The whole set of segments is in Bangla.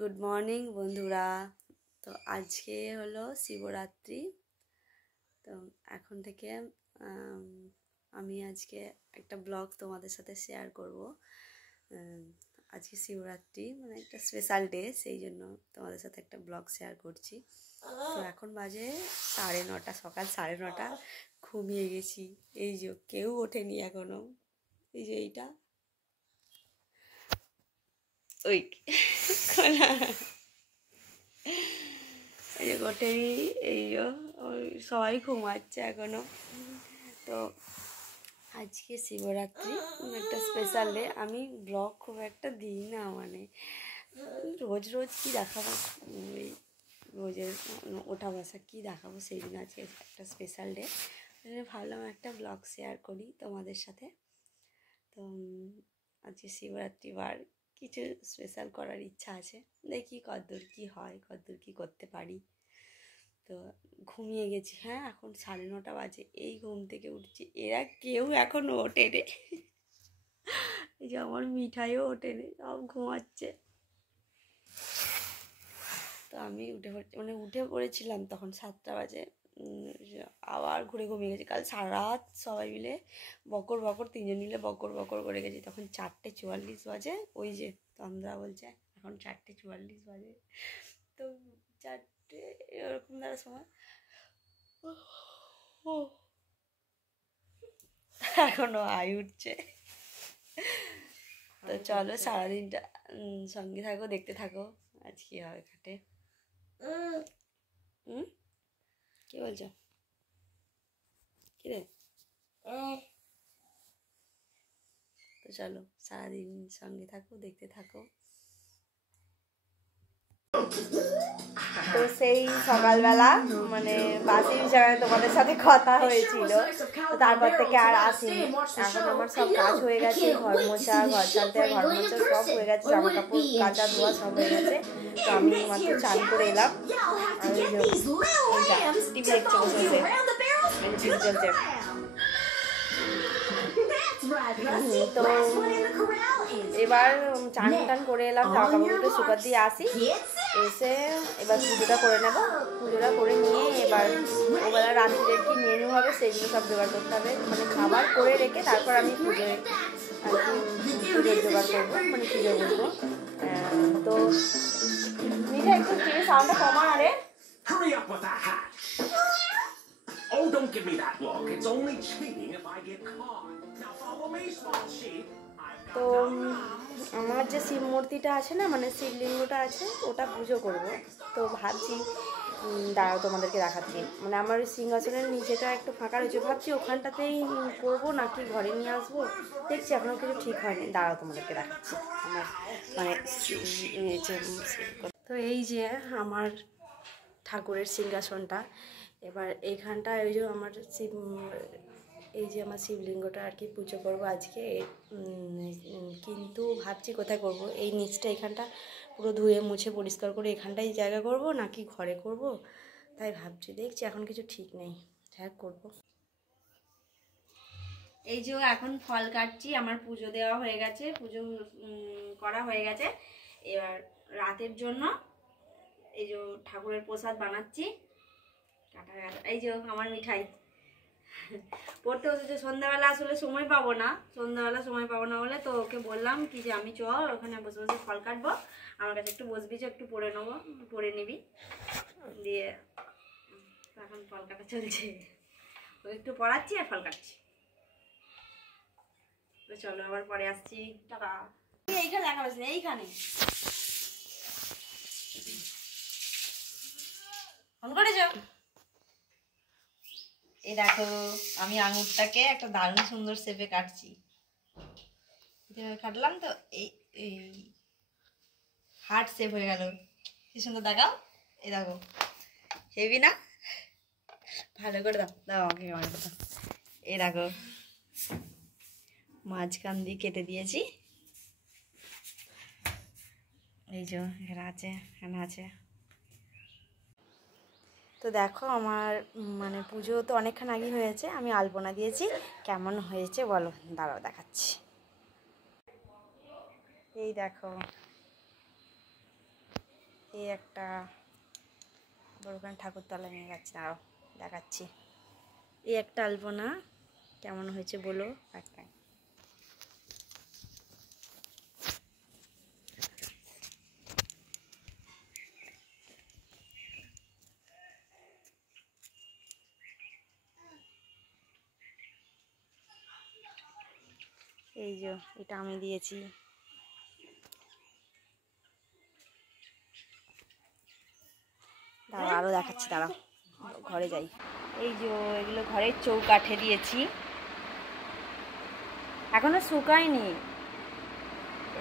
গুড মর্নিং বন্ধুরা। তো আজকে হলো শিবরাত্রি। তো এখন থেকে আমি আজকে একটা ব্লগ তোমাদের সাথে শেয়ার করব। আজকে শিবরাত্রি মানে একটা স্পেশাল ডে, সেই জন্য তোমাদের সাথে একটা ব্লগ শেয়ার করছি। তো এখন বাজে 9:30, সকাল 9:30। ঘুমিয়ে গেছি, এই যে কেউ ওঠেনি এখনো। এই যে এইটা ওই এই যে গোটেরই এই সবাই ঘুমাচ্ছে এখনো। তো আজকে শিবরাত্রি একটা স্পেশাল ডে। আমি ব্লগ খুব একটা দিই না, মানে রোজ রোজ কী দেখাবো, ওই রোজের ওঠা বসা কী দেখাবো, সেই দিন আজকে একটা স্পেশাল ডে, ভাবলাম একটা ব্লগ শেয়ার করি তোমাদের সাথে। তো আজকে শিবরাত্রি বার, কিছু স্পেশাল করার ইচ্ছা আছে, দেখি কতদূর কী হয়, কতদূর কী করতে পারি। তো ঘুমিয়ে গেছি, হ্যাঁ এখন 9:30 বাজে, এই ঘুম থেকে উঠছি, এরা কেউ এখনও ওঠেনি। এই যে আমার মিঠাইও ওঠেনি, সব ঘুমাচ্ছে। তো আমি উঠে পড়েছিলাম তখন 7টা বাজে, আবার ঘুরে ঘুমিয়ে গেছি। কাল সারা রাত সবাই মিলে বকর বকর, তিনজন মিলে বকর বকর করে গেছি। তখন 4:44 বাজে, ওই যে তন্দ্রা বলছে এখন 4:44 বাজে। তো 4টে এরকম দ্বারা সময় এখনো আয় উঠছে। তো চলো সারাদিনটা সঙ্গে থাকো, দেখতে থাকো আজ কি হবে কাটে। কি বলছো, কি রে? তো চলো সারাদিন সঙ্গে থাকো, দেখতে থাকো। তো সেই সকালবেলা মানে বাসি হিসাবে তোমাদের সাথে কথা হয়েছিল, তো তারপর থেকে আর আসিনি। এখন আমার সব কাজ হয়ে গেছে, ঘর মোছা, ঘর ঝাড়তে, ঘর মোছা সব হয়ে গেছে, জামা কাপড় কাচা ধোয়া সব হয়ে গেছে। তো আমি মাত্র চান করে এলাম, আর ওই যে টিভি দেখছে বসে বসে, টিভি চলছে। তো এবার চান টান করে এলাম, জামা কাপড়গুলো শুকার দিয়ে আসি, এসে এবার পুজোটা করে নেব। পুজোটা করে নিয়ে এবার ওবেলা রাত্রির কি মেনু হবে সেগুলো সব জোগাড় করতে হবে, মানে খাবার করে রেখে তারপর আমি পুজোয় আর কি পুজোর জোগাড় করবো, মানে পুজো বসবো। তো মিঠা একটু টিভি সাউন্ডটা কমা, আরে Oh, don't give me that look. It's only cheating if I get caught. Now follow me, small sheep. তো আমার যে শিব মূর্তিটা আছে না, মানে শিবলিঙ্গটা আছে, ওটা পুজো করব। তো ভাবছি দাঁড়াও তোমাদেরকে দেখাচ্ছি, মানে আমার ওই সিংহাসনের নিচেটা একটু ফাঁকা রয়েছে, ভাবছি ওখানটাতেই করবো নাকি ঘরে নিয়ে আসবো, দেখছি এখনও কিছু ঠিক হয়নি। দাঁড়াও তোমাদেরকে দেখাচ্ছি আমার মানে তো এই যে আমার ঠাকুরের সিংহাসনটা। এবার এইখানটায় ওই যে আমার এই যে আমার শিবলিঙ্গটা আর কি পুজো করবো আজকে। কিন্তু ভাবছি কোথায় করব, এই নিচটা এখানটা পুরো ধুয়ে মুছে পরিষ্কার করে এখানটাই জায়গা করব নাকি ঘরে করব, তাই ভাবছি, দেখছি এখন কিছু ঠিক নেই, যাই করবো। এই যে এখন ফল কাটছি, আমার পুজো দেওয়া হয়ে গেছে, পুজো করা হয়ে গেছে। এবার রাতের জন্য এই যে ঠাকুরের প্রসাদ বানাচ্ছি, কাটা হয়ে গেছে। এই যে আমার মিঠাই পড়তে বসেছে, সন্ধ্যাবেলা আসলে সময় পাবো না, বলে তো ওকে বললাম কি যে আমি চল ওখানে বসে বসে ফল কাটবো, আমার কাছে একটু বসবি, একটু পড়ে নেবো, পড়ে নিবি, দিয়ে এখন ফল কাটা চলছে, ও একটু পড়াচ্ছি আর ফল কাটছি। তো চলো আবার পরে আসছি, টাটা। এইখানে দেখা পাচ্ছি না, এইখানে ফোন করেছ। এই দেখো আমি আঙুরটাকে একটা দারুণ সুন্দর শেপে কাটছি, কাটলাম তো এই এই হার্ট শেপ হয়ে গেল, কি সুন্দর দেখাও। এই দেখো হেভি না, ভালো করে দাও দাও আমাকে, এই দেখো মাঝখান দিয়ে কেটে দিয়েছি, এই যে এখানে আছে, এখানে আছে। তো দেখো আমার মানে পুজো তো অনেকক্ষণ আগে হয়েছে, আমি আলপনা দিয়েছি, কেমন হয়েছে বলো, দাঁড়াও দেখাচ্ছি। এই দেখো এই একটা আবার ওখানে ঠাকুরতলায় নিয়ে যাচ্ছি, দাঁড়াও দেখাচ্ছি। এই একটা আলপনা কেমন হয়েছে বলো একটা। এই যে এটা আমি দিয়েছি। দাঁড়াও আরও দেখাচ্ছি, দাঁড়াও ঘরে যাই। এই যে এগুলো ঘরের চৌকাঠে দিয়েছি, এখনো শুকায়নি,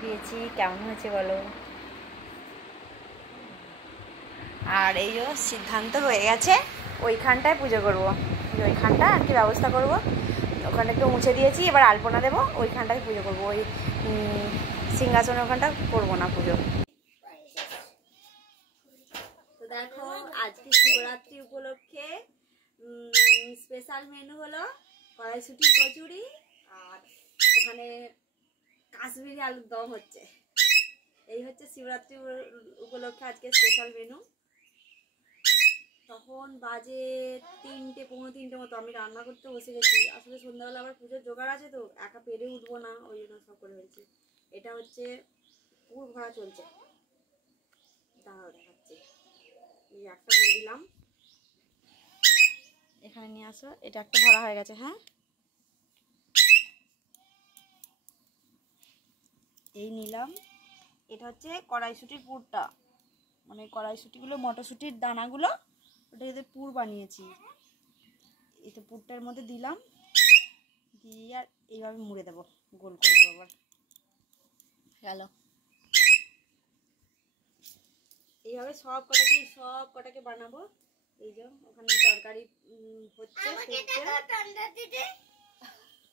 দিয়েছি। কেমন হয়েছে বলো। আর এই যে সিদ্ধান্ত হয়ে গেছে, ওইখানটায় পুজো করবো, ওইখানটা আর কি ব্যবস্থা করব। ওখানে একটু মুছে দিয়েছি, এবার আলপনা দেবো, ওইখানটায় পুজো করবো। ওই সিংহাসনের ওখানটা করবো না পুজো। তো দেখো আজকে শিবরাত্রি উপলক্ষে স্পেশাল মেনু হলো কড়াইশুঁটি কচুরি, আর ওখানে কাশ্মীরি আলুর দম হচ্ছে। এই হচ্ছে শিবরাত্রি উপলক্ষে আজকে স্পেশাল মেনু। তখন বাজে 3টে, পৌনে 3টে মতো আমি রান্না করতে বসে গেছি। আসলে সন্ধ্যাবেলা আবার পুজোর জোগাড় আছে, তো একা পেরে উঠবো না, ওই জন্য সব করে ফেলছি। এটা হচ্ছে পুর ভরা চলছে, দাঁড়াও দেখাচ্ছি। এই একটা ভরে দিলাম, এখানে নিয়ে আসো। এটা একটা ভরা হয়ে গেছে। হ্যাঁ, এই নিলাম। এটা হচ্ছে কড়াইশুঁটির পুরটা, মানে কড়াইশুঁটিগুলো, মটরশুঁটির দানাগুলো, ওটা এতে পুর বানিয়েছি। এটা পুরটার মধ্যে দিলাম, দিয়ে আর এইভাবে মুড়ে দেবো, গোল করে দেবো। আবার গেল এইভাবে সব কটাকে বানাবো। এই যে ওখানে তরকারি হচ্ছে,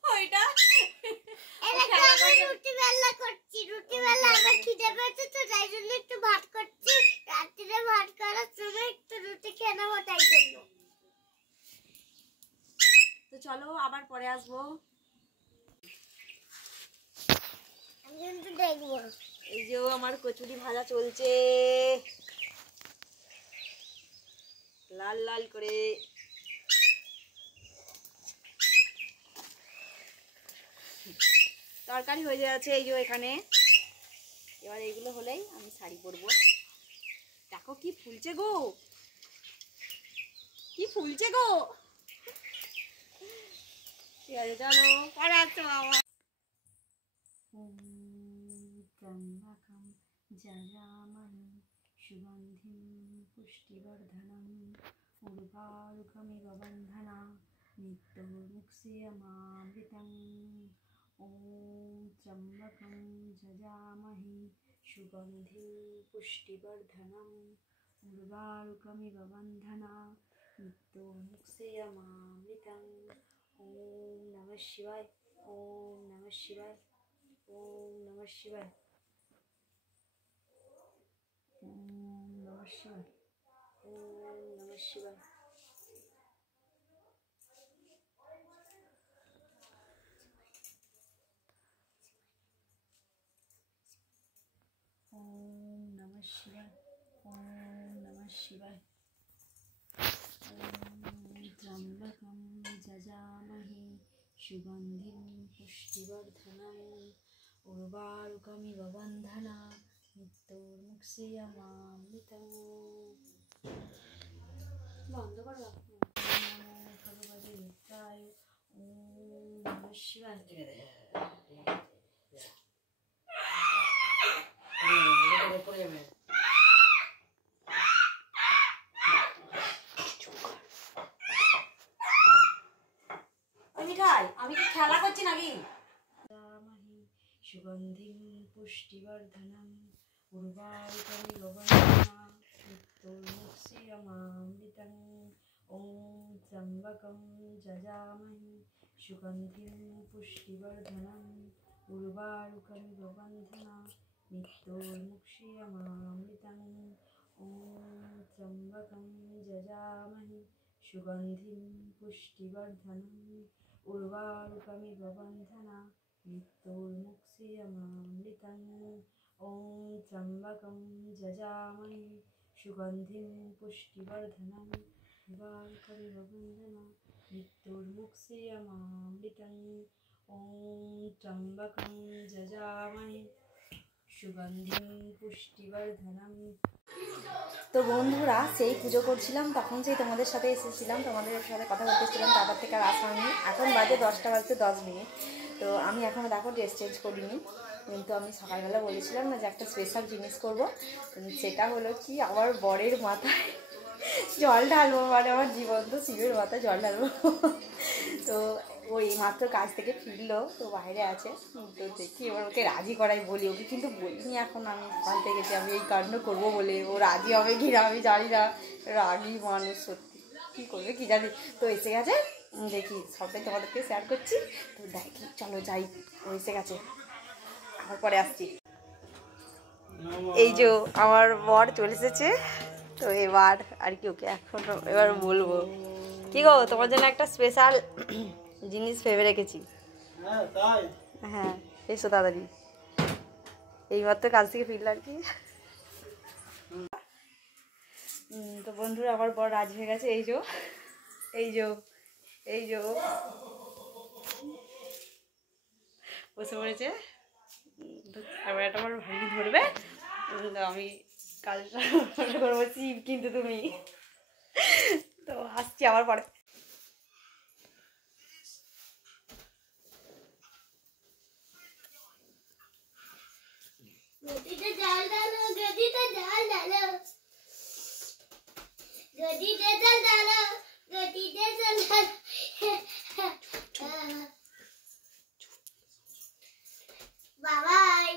ওইটা রুটি বেলা করছি, রুটি বেলা আমার খিদে পেয়েছে, তো তাই জন্য একটু ভাত করছি। রাত্রিরে ভাত করার সময় একটু রুটি খেয়ে নেবো, তাই জন্য। তো চলো আবার পরে আসবো, আমি কিন্তু দেখবো। এই যে আমার কচুরি ভাজা চলছে লাল লাল করে। তরকারি হয়ে যাচ্ছে এই যে এখানে। এবার এইগুলো হলেই আমি শাড়ি পরবো। দেখো কি ফুলছে গো, কি ফুলছে গো। ঠিক আছে চলো পরে আসছো বাবা। ত্র্যম্বকম যজামহে সুগন্ধিম পুষ্টিবর্ধনম উর্বারুকমিব বন্ধনা মৃত্যুর্মুক্ষীয়মামৃতং। ওম ত্র্যম্বকম যজামহে সুগন্ধিম পুষ্টিবর্ধনম উর্বারুকমিব বন্ধনা মৃত্যুর্মুক্ষীয়মামৃতং। ওম নমঃ শিবায়, ওম নমঃ শিবায়, ওম নমঃ শিবায়, ওম নমঃ শিবায়, ওম নমঃ শিবায়। ওম নমঃ শিবায়, ওম নমঃ শিবায়। ওম ত্র্যম্বকম যজামহে সুগন্ধিম পুষ্টিবর্ধনম উর্বারুকমিব বন্ধনা মৃত্যুর্মুক্ষীয়মামৃতং। বন্ধ করো। নমো ভগবতে রুদ্রায়। ওম নমঃ শিবায়। আমি কি খেলা করছি নাকি? সুগন্ধিম পুষ্টিবর্ধনম উর্বারুকমিব বন্ধনা মৃত্যুর্মুক্ষীয়মামৃতং। ওম ত্র্যম্বকম যজামহে সুগন্ধিম পুষ্টিবর্ধনম উর্বারুকমিব বন্ধনা মৃত্যুর্মুক্ষীয়মামৃতং। ওম ত্র্যম্বকম যজামহে সুগন্ধিম পুষ্টিবর্ধনম উর্বারুকমিব বন্ধনা মৃত্যুর্মুক্ষীয়মামৃতং। ওম ত্র্যম্বকম त्र्यम्बकं जजामहे सुगन्धिं पुष्टिवर्धनं उर्वारुकमिव बन्धना मृत्युर्मुक्षीयमामृतं। ॐ त्र्यम्बकं जजामहे সুগন্ধিম পুষ্টিবর্ধনম। তো বন্ধুরা, সেই পুজো করছিলাম, তখন সেই তোমাদের সাথে এসেছিলাম, তোমাদের সাথে কথা বলতেছিলাম, তারপর থেকে আর আসা হয়নি। এখন বাজে 10টা বাজতে 10 মিনিট। তো আমি এখনও দেখো ড্রেস চেঞ্জ করিনি, কিন্তু আমি সকালবেলা বলেছিলাম না যে একটা স্পেশাল জিনিস করব, সেটা হলো কি আমার বরের মাথায় জল ঢালবো, মানে আমার জীবন্ত শিবের মাথায় জল ঢালবো। তো ওই মাত্র কাজ থেকে ফিরলো, তো বাইরে আছে, তো দেখি এবার ওকে রাজি করাই বলি। ওকে কিন্তু বলিনি এখন আমি সকাল থেকে যে আমি এই কাণ্ড করবো বলে। ও রাজি হবে কি না আমি জানি না, রাগি মানুষ সত্যি, কী করবে কি জানি। তো এসে গেছে, দেখি সবটাই তোমাদেরকে শেয়ার করছি। তো দেখি, চলো যাই, ও এসে গেছে, আবার পরে আসছি। এই যে আমার বর চলে এসেছে, তো এবার আর কি ওকে এখন এবার বলবো। কি গো, তোমার জন্য একটা স্পেশাল জিনিস ভেবে রেখেছি। হ্যাঁ, এসো তাড়াতাড়ি, এইমাত্র কাজ থেকে ফিরল আর কি। তো বন্ধুরা, আমার বর রাজি হয়ে গেছে। এই যে এই যে এই যে বসে পড়েছে। ক্যামেরাটা আমার ভাঙি ধরবে, আমি কাজটা করবো চিপ, কিন্তু তুমি তো আসছি আবার পরে। গদিতে জল ঢালো, গদিতে জল ঢালো, গদিতে জল ঢালো, গদিতে জল ঢালো। বাবাই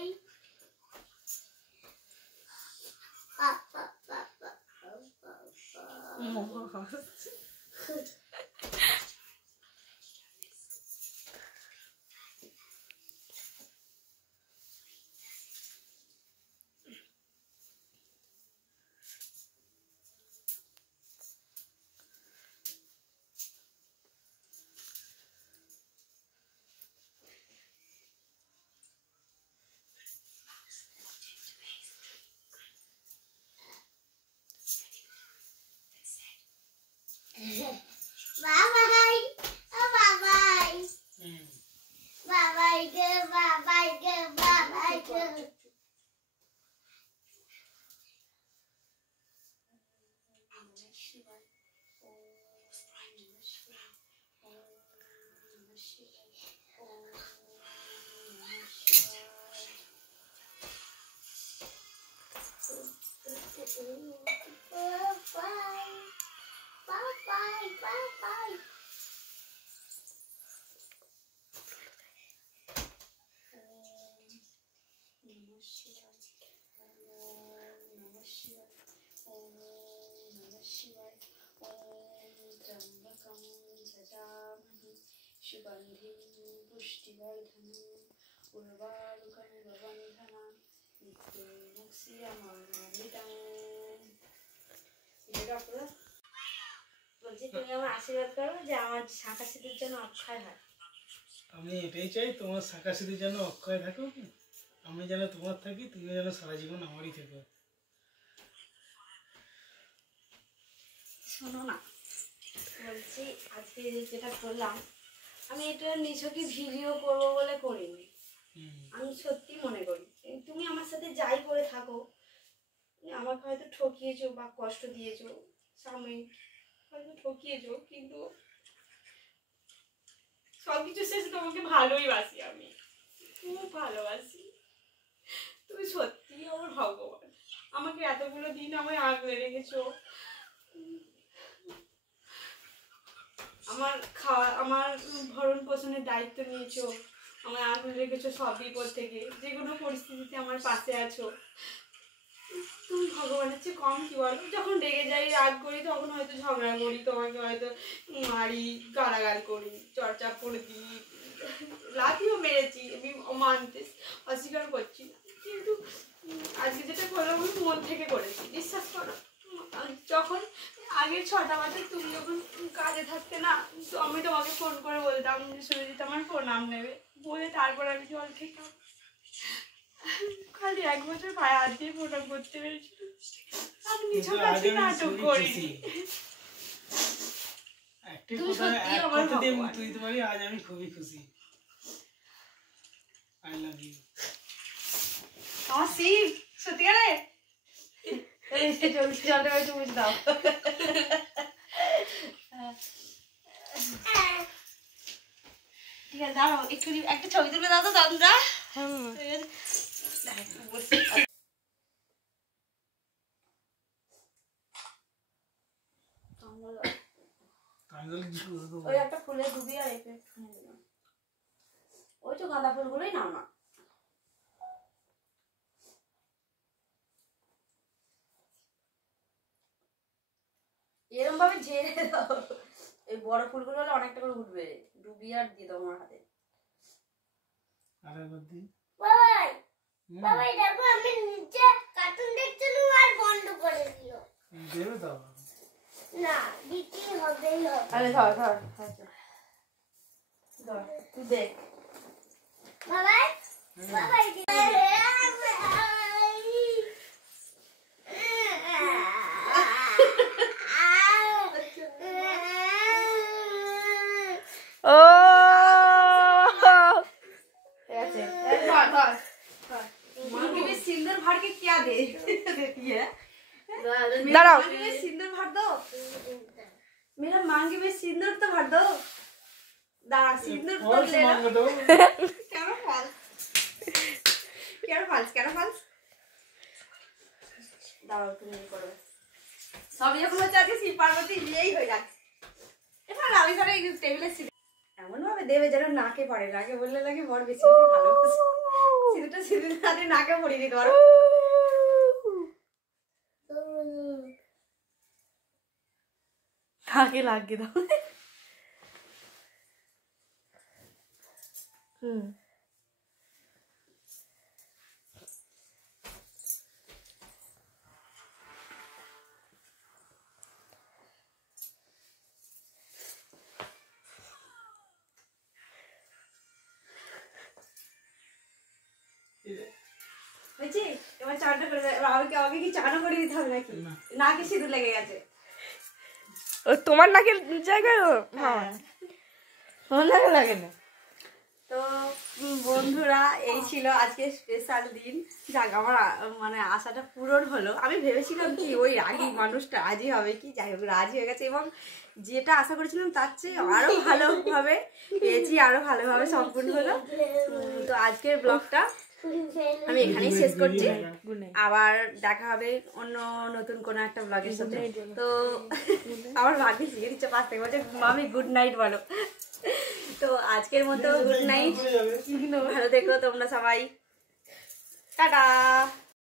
বাবাই বাবাই বাবাই গে বাবাই গে বাবাই গে। त्र्यम्बकं जजामहे सुगन्धिं पुष्टिवर्धनं उर्वारुकमिव बन्धना मृत्युर्मुक्षीयमामृतं। বলছি, তুমি আমার আশীর্বাদ করো যে আমার শাঁখা সিঁদুর যেন অক্ষয় হয়। আমি এটাই চাই, তোমার শাঁখা সিঁদুর যেন অক্ষয় থাকো, আমি যেন তোমার থাকি, তুমি যেন সারা জীবন আমারই থেকো। শোনো না, বলছি আজকে যেটা করলাম, আমি এটা নিছকই ভিডিও করবো বলে করিনি। আমি সত্যি মনে করি তুমি আমার সাথে যাই করে থাকো, আমাকে হয়তো ঠকিয়েছো বা কষ্ট দিয়েছো, সাময়িক হয়তো ঠকিয়েছো, কিন্তু সবকিছু শেষে তোমাকে ভালোই বাসি, আমি খুব ভালোবাসি। তুমি সত্যি আমার ভগবান, আমাকে এতগুলো দিন আমায় আগলে রেখেছো, আমার খাওয়া, আমার ভরণ পোষণের দায়িত্ব নিয়েছো, আমার আগলে রেখেছো সব বিপদ থেকে, যে কোনো পরিস্থিতিতে আমার পাশে আছো। তুমি ভগবানের চেয়ে কম কি বলো? যখন রেগে যাই, রাগ করি, তখন হয়তো ঝগড়া করি, তোমাকে হয়তো মারি, গালাগাল করি, চর্চা করে দিই, লাথিও মেরেছি, আমি মানতে অস্বীকার করছি না, কিন্তু আজকে যেটা করলাম আমি মন থেকে করেছি, বিশ্বাস করো। যখন আগের 6টা বাজে তুমি যখন কাজে থাকতে না, তো আমি তোমাকে ফোন করে বলতাম যে সুরজিৎ আমার প্রণাম নেবে বলে, তারপর আমি জল খেতাম, খালি 1 বছর ভাই আজ দিয়ে প্রণাম করতে পেরেছিল। আমি কিন্তু নিজের আজ কাছে আমি নাটক খুবই করিনি। খুশি। একটি তুমি কথা সত্যি এক আমার কথাতে আমি ভগবান। তুই তোমারই আজ আমি খুবই খুশি। I love you. আমার শিব সত্যিকারে এই জলদি জলদি একটু বুঝ দাও। ঠিক আছে দাঁড়াও একটু একটা ছবি তুলবে দাও তো তন্দ্রা। কাজল কিছু করে দেবো। ওই একটা ফুলের ডুবি আর একটু ওই তো গাঁদা ফুলগুলোই নাও না। এরকম ভাবে ঝেড়ে দাও, এই বড় ফুলগুলো হলে অনেকটা করে উঠবে। ডুবি আর দিয়ে দাও আমার হাতে। আরেকবার দিই। বাবাই হুম, বাবাই দেখো আমি নিচে কার্টুন দেখছিলাম আর বন্ধ করে দিল। দেবে তো। না দিতে হবেই হবে। আরে ধর ধর ধর তুই দেখ। বাবাই বাবাই ও ऐसे धर धर मांगी में सिंदूर भर के क्या दे देती है। दाঁড়াও मांगी में सिंदूर भर दो, मेरा मांगी में सिंदूर तो भर दो। दादा सिंदूर तो फॉल्स ले लो। मांग दो। क्या फॉल्स क्या फॉल्स क्या फॉल्स दादा तुम नहीं करो सब ये बोलो चाहे शिव पार्वती यही हो जाए। এবার আমি ধরে এই টেবিলে এমন ভাবে দেবে যেন নাকে পড়ে, নাকে বললে লাগে বড় বেশি বেশি ভালো সিঁদুরটা সিঁদুর সাথে নাকে পড়িয়ে দিতে পারো। নাকে লাগিয়ে দাও। হয়েছে এবার চাটা করে দেয়। আমাকে কি চাটা করে দিতে হবে নাকি? না। নাকে সিঁদুর লেগে গেছে। ও তোমার নাকের জায়গায় হ্যাঁ তোমার নাকে লাগে না। তো বন্ধুরা এই ছিল আজকে স্পেশাল দিন। যাক আমার মানে আশাটা পূরণ হলো। আমি ভেবেছিলাম কি ওই রাগী মানুষটা রাজি হবে কি, যাই হোক রাজি হয়ে গেছে এবং যেটা আশা করেছিলাম তার চেয়ে আরো ভালোভাবে পেয়েছি, আরো ভালোভাবে সম্পূর্ণ হলো। তো আজকের ব্লগটা আমি এখানেই শেষ করছি। আবার দেখা হবে অন্য নতুন কোনো একটা ব্লগের সাথে। তো আমার ভাগ্যে শিখে দিচ্ছে পাশ থেকে বলছে মামি গুড নাইট বলো। তো আজকের মতো গুড নাইট, ভালো থেকো তোমরা সবাই, টাটা।